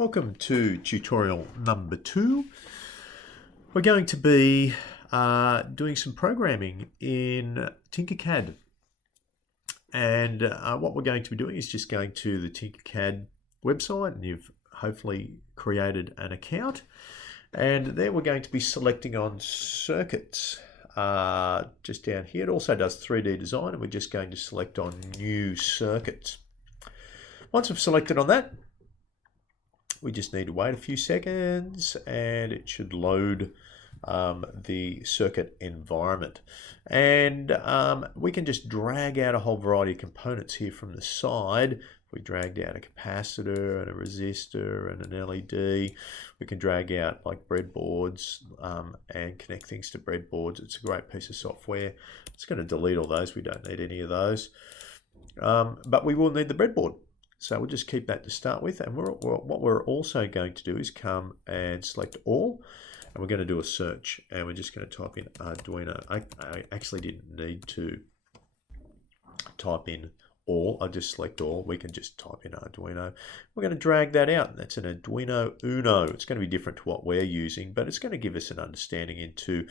Welcome to tutorial number 2. We're going to be doing some programming in Tinkercad. And what we're going to be doing is just going to the Tinkercad website, and you've hopefully created an account. And there we're going to be selecting on circuits just down here. It also does 3D design, and we're just going to select on new circuits. Once we've selected on that, we just need to wait a few seconds and it should load the circuit environment. And we can just drag out a whole variety of components here from the side. We dragged out a capacitor and a resistor and an LED. We can drag out like breadboards and connect things to breadboards. It's a great piece of software. It's going to delete all those. We don't need any of those. But we will need the breadboard. So we'll just keep that to start with, and what we're also going to do is come and select all, and we're going to do a search, and we're just going to type in Arduino. I actually didn't need to type in all, I just select all. We can just type in Arduino. We're going to drag that out, and that's an Arduino Uno. It's going to be different to what we're using, but it's going to give us an understanding into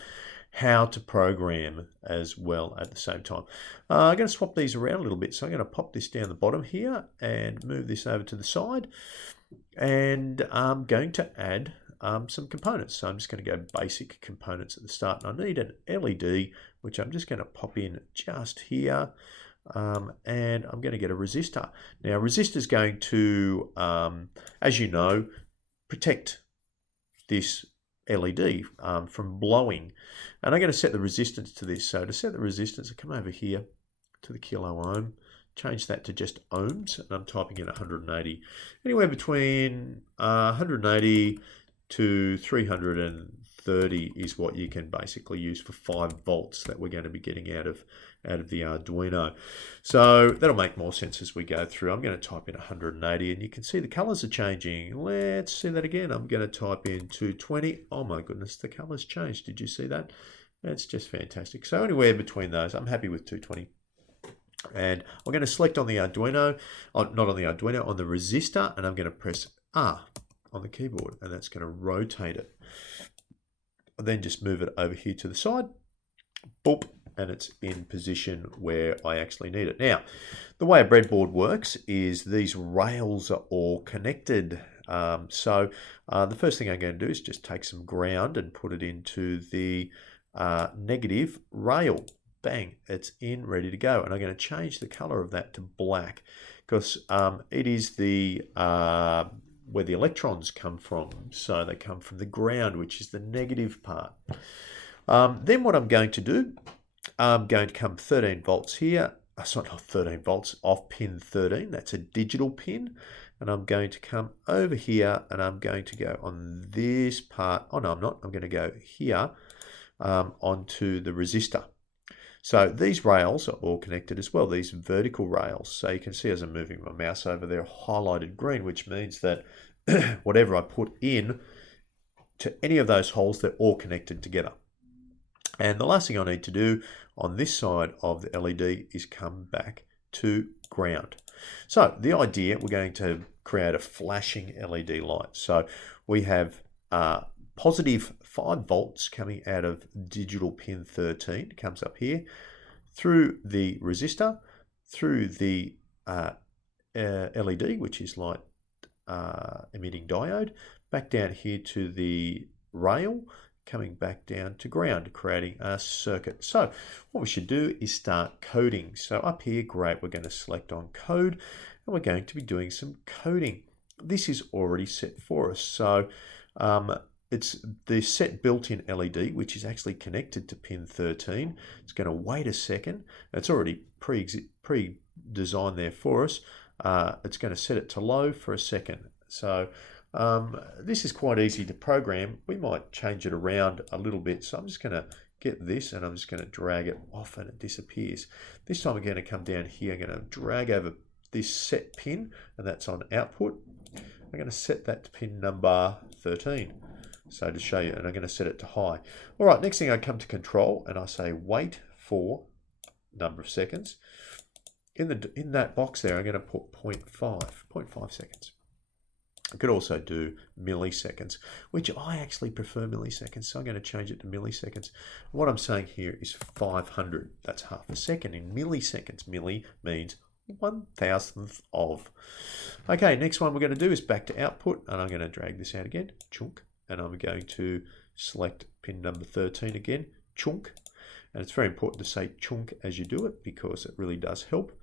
how to program as well at the same time. I'm going to swap these around a little bit. So I'm going to pop this down the bottom here and move this over to the side. And I'm going to add some components. So I'm just going to go basic components at the start. And I need an LED, which I'm just going to pop in just here. And I'm going to get a resistor. Now, a resistor is going to, as you know, protect this LED from blowing. And I'm going to set the resistance to this. So to set the resistance, I come over here to the kilo ohm, change that to just ohms, and I'm typing in 180. Anywhere between 180 to 330 is what you can basically use for 5 volts that we're going to be getting out of the Arduino. So that'll make more sense as we go through. I'm going to type in 180, and you can see the colors are changing. Let's see that again. I'm going to type in 220. Oh my goodness, the colors changed. Did you see that? That's just fantastic. So anywhere between those, I'm happy with 220. And I'm going to select on the Arduino, not on the Arduino, on the resistor, and I'm going to press R on the keyboard, and that's going to rotate it. I'll then just move it over here to the side. Boop. And it's in position where I actually need it. Now, the way a breadboard works is these rails are all connected. So the first thing I'm going to do is just take some ground and put it into the negative rail. Bang, it's in, ready to go. And I'm going to change the color of that to black because it is the where the electrons come from. So they come from the ground, which is the negative part. Then what I'm going to do, I'm going to come 13 volts here. Sorry, not 13 volts, off pin 13. That's a digital pin. And I'm going to come over here and I'm going to go on this part. Oh, no, I'm not. I'm going to go here onto the resistor. So these rails are all connected as well, these vertical rails. So you can see as I'm moving my mouse over there, highlighted green, which means that whatever I put in to any of those holes, they're all connected together. And the last thing I need to do on this side of the LED is come back to ground. So the idea, we're going to create a flashing LED light. So we have positive 5 volts coming out of digital pin 13, comes up here, through the resistor, through the LED, which is light emitting diode, back down here to the rail, coming back down to ground, creating a circuit. So what we should do is start coding. So up here, great, we're going to select on code, and we're going to be doing some coding. This is already set for us. So it's the set built-in LED, which is actually connected to pin 13. It's going to wait a second. It's already pre-designed there for us. It's going to set it to low for a second. So this is quite easy to program. We might change it around a little bit. So I'm just going to get this and I'm just going to drag it off and it disappears. This time I'm going to come down here. I'm going to drag over this set pin, and that's on output. I'm going to set that to pin number 13. So to show you, and I'm going to set it to high. All right, next thing I come to control and I say wait for number of seconds. In that box there, I'm going to put 0.5 seconds. I could also do milliseconds, which I actually prefer milliseconds, so I'm going to change it to milliseconds. What I'm saying here is 500. That's half a second in milliseconds. Milli means 1,000th of. Okay, next one we're going to do is back to output, and I'm going to drag this out again, chunk, and I'm going to select pin number 13 again, chunk. And it's very important to say chunk as you do it because it really does help.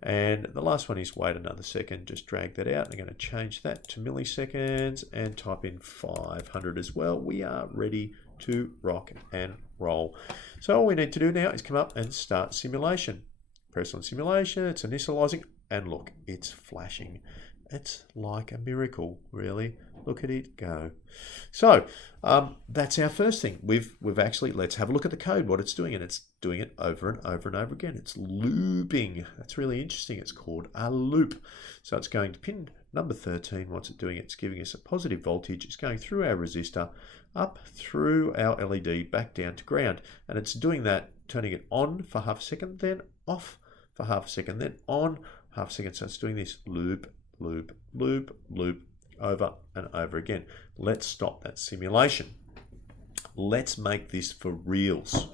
And the last one is wait another second, just drag that out. I'm going to change that to milliseconds and type in 500 as well. We are ready to rock and roll. So all we need to do now is come up and start simulation. Press on simulation, it's initializing, and look, it's flashing. It's like a miracle, really. Look at it go. So that's our first thing. We've actually, let's have a look at the code, what it's doing, and it's doing it over and over and over again. It's looping. That's really interesting. It's called a loop. So it's going to pin number 13. What's it doing? It's giving us a positive voltage. It's going through our resistor, up through our LED, back down to ground. And it's doing that, turning it on for half a second, then off for half a second, then on half a second. So it's doing this loop, loop, loop, loop, over and over again. Let's stop that simulation. Let's make this for reals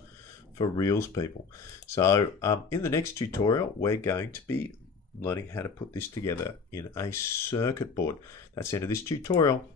people. So in the next tutorial, we're going to be learning how to put this together in a circuit board. That's the end of this tutorial.